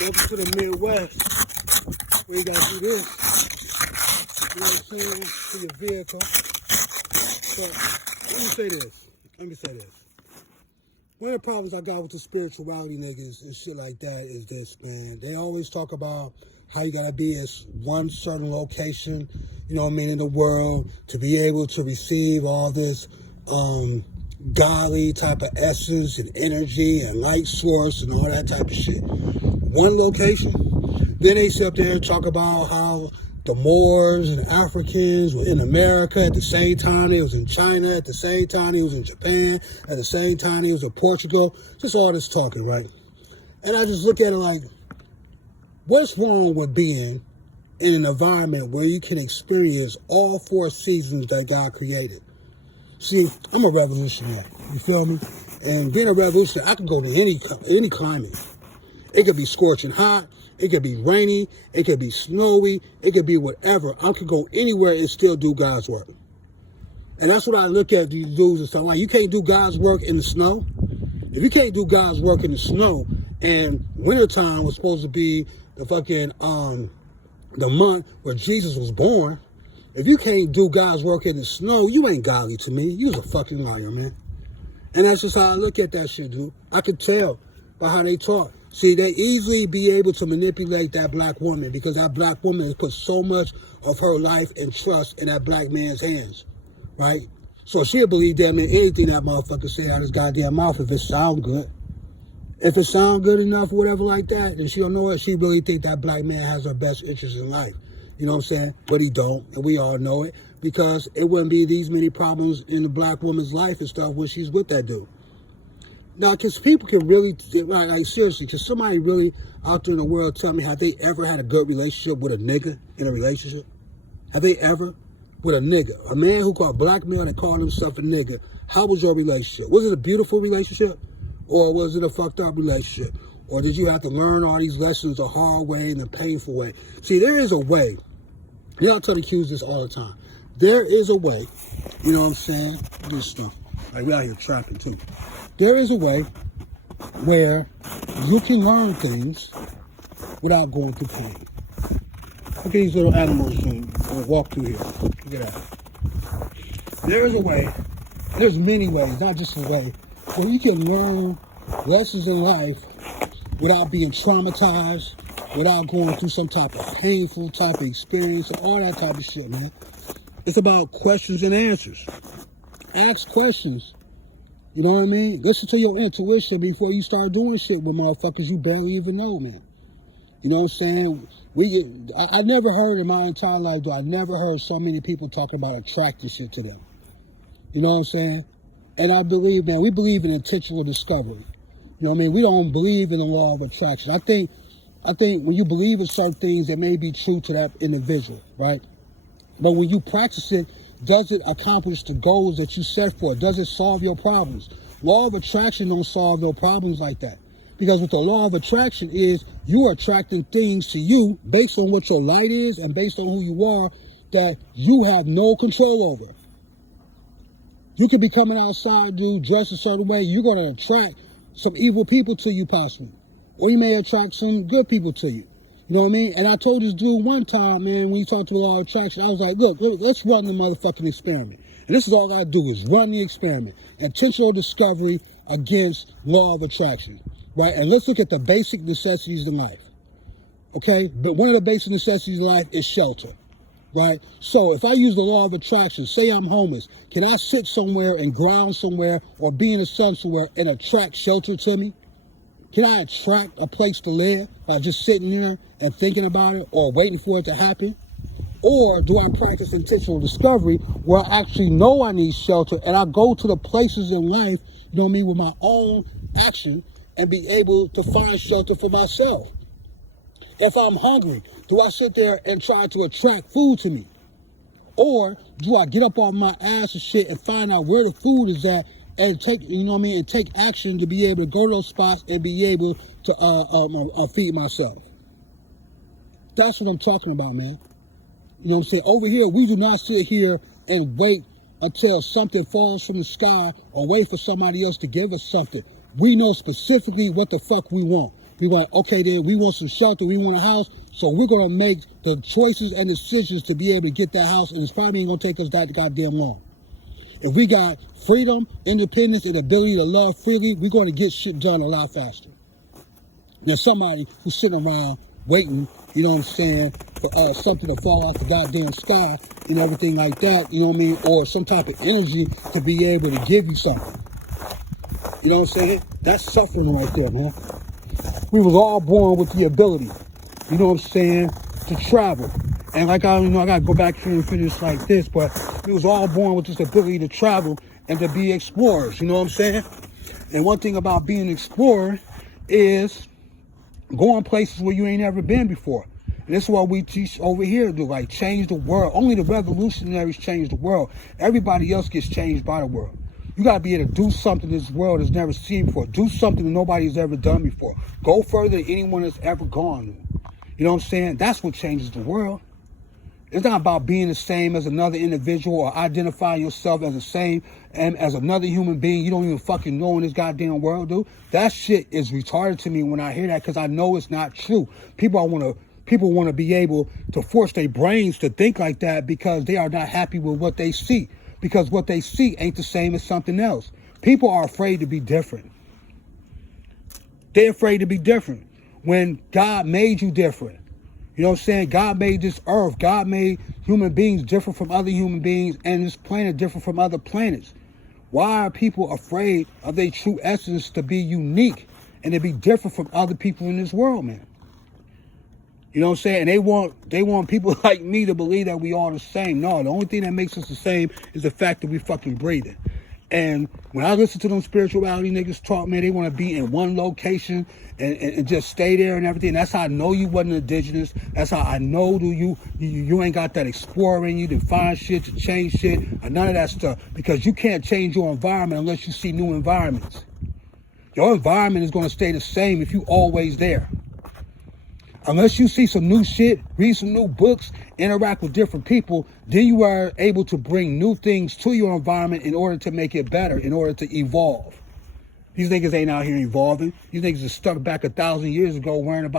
Welcome to the Midwest, where you gotta do this. You know what I'm saying? To your vehicle. But let me say this. One of the problems I got with the spirituality niggas and shit like that is this, man. They always talk about how you gotta be at one certain location, you know what I mean, in the world to be able to receive all this godly type of essence and energy and light source and all that type of shit. One location. Then they sit up there and talk about how the Moors and Africans were in America at the same time they was in China, at the same time they was in Japan, at the same time they was in Portugal. Just all this talking, right? And I just look at it like, what's wrong with being in an environment where you can experience all four seasons that God created? See, I'm a revolutionary, you feel me? And being a revolutionary, I can go to any climate. It could be scorching hot, it could be rainy, it could be snowy, it could be whatever. I could go anywhere and still do God's work. And that's what I look at these dudes and stuff like, you can't do God's work in the snow? If you can't do God's work in the snow, and wintertime was supposed to be the fucking, the month where Jesus was born, if you can't do God's work in the snow, you ain't godly to me. You's a fucking liar, man. And that's just how I look at that shit, dude. I could tell by how they talk. See, they easily be able to manipulate that black woman because that black woman has put so much of her life and trust in that black man's hands, right? So she'll believe damn in anything that motherfucker say out of his goddamn mouth if it sound good. If it sound good enough or whatever like that, then she'll know it. She really think that black man has her best interest in life. You know what I'm saying? But he don't, and we all know it, because it wouldn't be these many problems in the black woman's life and stuff when she's with that dude. Now, because people can really, like seriously, can somebody really out there in the world tell me, have they ever had a good relationship with a nigga in a relationship? Have they ever? With a nigga. A man who called a black male that called himself a nigga. How was your relationship? Was it a beautiful relationship? Or was it a fucked up relationship? Or did you have to learn all these lessons the hard way and the painful way? See, there is a way. Yeah, I tell the Qs this all the time. There is a way, you know what I'm saying? This stuff. Like, we out here trapping too. There is a way where you can learn things without going through pain. Look at these little animals that walk through here. Look at that. There is a way, there's many ways, not just a way, where you can learn lessons in life without being traumatized, without going through some type of painful type of experience and all that type of shit, man. It's about questions and answers. Ask questions. You know what I mean? Listen to your intuition before you start doing shit with motherfuckers you barely even know, man. You know what I'm saying? I never heard in my entire life, though, I never heard so many people talking about attracting shit to them. You know what I'm saying? And I believe, man, we believe in intentional discovery. You know what I mean? We don't believe in the law of attraction. I think when you believe in certain things, it may be true to that individual, right? But when you practice it, does it accomplish the goals that you set for? Does it solve your problems? Law of attraction don't solve no problems like that. Because what the law of attraction is, you are attracting things to you based on what your light is and based on who you are that you have no control over. You could be coming outside, dude, dressed a certain way. You're going to attract some evil people to you possibly. Or you may attract some good people to you. You know what I mean? And I told this dude one time, man, when he talked to a law of attraction, I was like, look, let's run the motherfucking experiment. And this is all I do is run the experiment. Intentional discovery against law of attraction, right? And let's look at the basic necessities in life, okay? But one of the basic necessities in life is shelter, right? So if I use the law of attraction, say I'm homeless, can I sit somewhere and ground somewhere or be in the sun somewhere and attract shelter to me? Can I attract a place to live by just sitting there and thinking about it or waiting for it to happen? Or do I practice intentional discovery where I actually know I need shelter and I go to the places in life, you know what I mean, with my own action and be able to find shelter for myself? If I'm hungry, do I sit there and try to attract food to me? Or do I get up on my ass and shit and find out where the food is at and take, you know what I mean, and take action to be able to go to those spots and be able to feed myself? That's what I'm talking about, man. You know what I'm saying? Over here, we do not sit here and wait until something falls from the sky or wait for somebody else to give us something. We know specifically what the fuck we want. We went, okay, then we want some shelter, we want a house, so we're going to make the choices and decisions to be able to get that house, and it's probably ain't going to take us that goddamn long. If we got freedom, independence, and ability to love freely, we're going to get shit done a lot faster. There's somebody who's sitting around waiting, you know what I'm saying, for something to fall off the goddamn sky and everything like that, you know what I mean, or some type of energy to be able to give you something. You know what I'm saying? That's suffering right there, man. We was all born with the ability, you know what I'm saying, to travel. And like I got to go back here and finish like this, but we was all born with this ability to travel and to be explorers, you know what I'm saying? And one thing about being an explorer is going places where you ain't ever been before. And this is what we teach over here, to like change the world. Only the revolutionaries change the world. Everybody else gets changed by the world. You got to be able to do something this world has never seen before. Do something that nobody's ever done before. Go further than anyone has ever gone. You know what I'm saying? That's what changes the world. It's not about being the same as another individual or identifying yourself as the same and as another human being you don't even fucking know in this goddamn world, dude. That shit is retarded to me when I hear that, because I know it's not true. People want to be able to force their brains to think like that because they are not happy with what they see. Because what they see ain't the same as something else. People are afraid to be different. They're afraid to be different when God made you different. You know what I'm saying? God made this earth. God made human beings different from other human beings, and this planet different from other planets. Why are people afraid of their true essence to be unique and to be different from other people in this world, man? You know what I'm saying? And they want people like me to believe that we all the same. No, the only thing that makes us the same is the fact that we fucking breathing. And when I listen to them spirituality niggas talk, man, they want to be in one location and just stay there and everything. That's how I know you wasn't indigenous. That's how I know you ain't got that explorer in you to find shit, to change shit, or none of that stuff. Because you can't change your environment unless you see new environments. Your environment is going to stay the same if you always there. Unless you see some new shit, read some new books, interact with different people, then you are able to bring new things to your environment in order to make it better, in order to evolve. These niggas ain't out here evolving. These niggas are stuck back 1,000 years ago worrying about